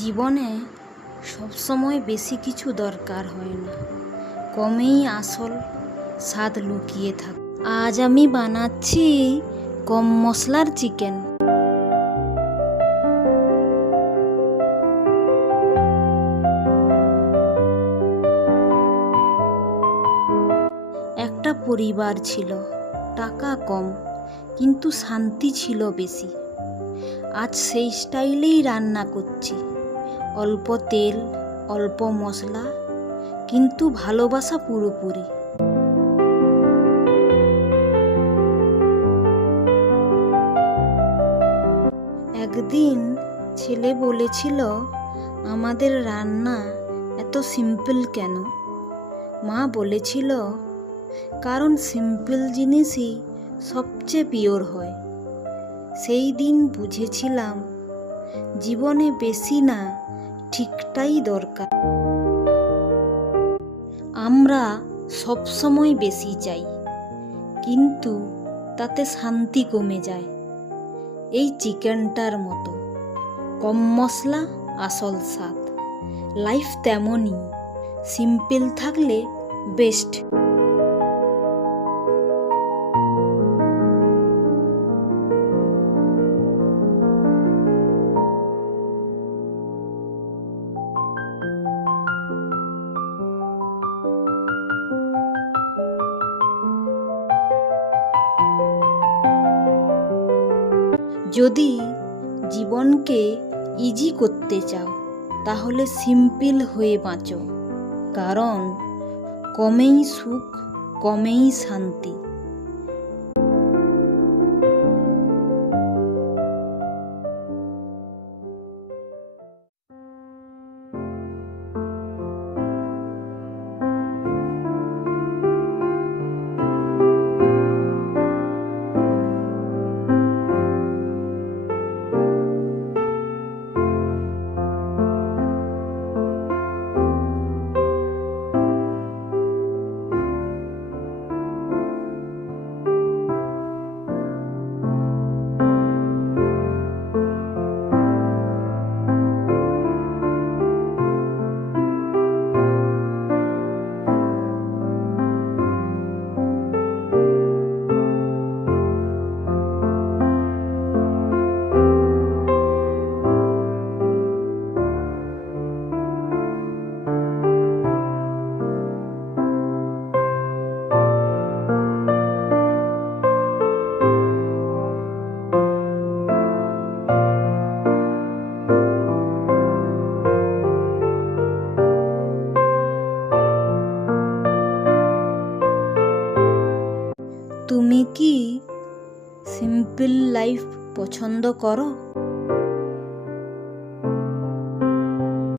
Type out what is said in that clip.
জীবনে সবসময় বেশি কিছু দরকার হয় না, কমেই আসল স্বাদ লুকিয়ে থাকে। আজ আমি বানাচ্ছি কম মশলার চিকেন। একটা পরিবার ছিল, টাকা কম কিন্তু শান্তি ছিল বেশি। আজ সেই স্টাইলেই রান্না করছি, অল্প তেল, অল্প মশলা, কিন্তু ভালোবাসা পুরোপুরি। একদিন ছেলে বলেছিল, আমাদের রান্না এত সিম্পল কেন? মা বলেছিল, কারণ সিম্পল জিনিসই সবচেয়ে পিওর হয়। সেই দিন বুঝেছিলাম, জীবনে বেশি না, ঠিকটাই দরকার। আমরা সবসময় বেশি চাই, কিন্তু তাতে শান্তি কমে যায়। এই চিকেনটার মতো, কম মশলা আসল স্বাদ। লাইফ তেমনই, সিম্পল থাকলে বেস্ট। যদি জীবনকে ইজি করতে চাও, তাহলে সিম্পল হয়ে বাঁচো, কারণ কমেই সুখ, কমেই শান্তি। তুমি কি সিম্পল লাইফ পছন্দ করো?